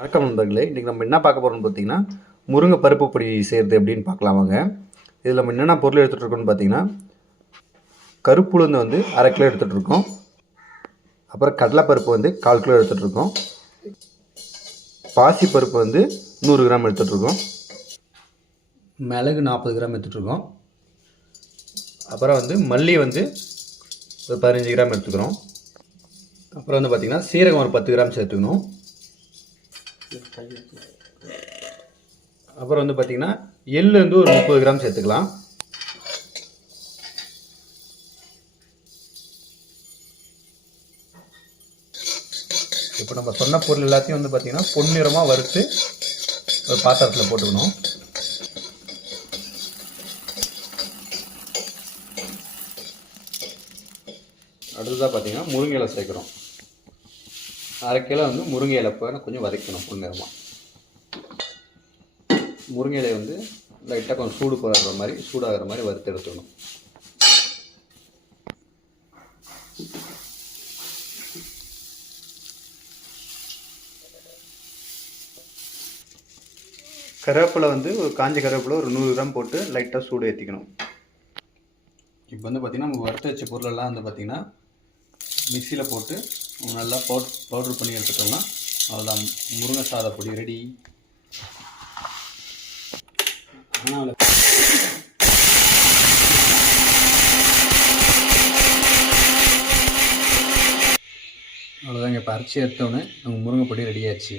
வணக்கம் நண்பர்களே. இன்றைக்கி நம்ம என்ன பார்க்க போகிறோம்னு பார்த்தீங்கன்னா, முருங்கை பருப்பு பொடி செய்கிறது எப்படின்னு பார்க்கலாம் வாங்க. இதில் நம்ம என்னென்ன பொருள் எடுத்துகிட்டு இருக்கோம்னு பார்த்தீங்கன்னா, கருப்புளுந்து வந்து 1/2 கிலோ எடுத்துகிட்டு இருக்கோம். அப்புறம் கடலைப்பருப்பு வந்து 1/4 கிலோ எடுத்துகிட்டு இருக்கோம். பாசி பருப்பு வந்து 100 கிராம் எடுத்துகிட்டு இருக்கோம். மிளகு 40 கிராம் எடுத்துகிட்டு இருக்கோம். அப்புறம் வந்து மல்லி வந்து ஒரு 15 கிராம் எடுத்துக்கிறோம். அப்புறம் வந்து பார்த்திங்கன்னா சீரகம் ஒரு 10 கிராம் சேர்த்துக்கணும். அப்புறம் வந்து பார்த்திங்கன்னா எள்ளு வந்து ஒரு 30 கிராம் சேர்த்துக்கலாம். இப்போ நம்ம சொன்ன பொருள் எல்லாத்தையும் வந்து பார்த்திங்கன்னா பொன்னிறமாக வறுத்து ஒரு பாத்திரத்தில் போட்டுக்கணும். அடுத்ததாக பார்த்திங்கன்னா முருங்கை இலை சேர்க்குறோம். 1/2 கிலோ வந்து முருங்கை இலை கொஞ்சம் வதக்கணும் பொன்னிறமாக. முருங்கை இலையை வந்து லைட்டாக கொஞ்சம் சூடாகிற மாதிரி வறுத்து எடுத்துக்கணும். கருவேப்பிலை வந்து ஒரு காஞ்ச கருவேப்பிலை ஒரு 100 கிராம் போட்டு லைட்டாக சூடு ஏற்றிக்கணும். இப்போ வந்து பார்த்திங்கன்னா நம்ம வறுத்து வச்ச பொருளெல்லாம் வந்து பார்த்திங்கன்னா மிக்சியில் போட்டு நல்லா பவுட்ரு பண்ணி எடுத்துட்டோம்னா அவ்வளோதான், முருங்கை சாத பொடி ரெடி. அவ்வளோதாங்க. இப்போ அரைச்சி எடுத்தோன்னே நம்ம முருங்கை பொடி ரெடி ஆச்சு.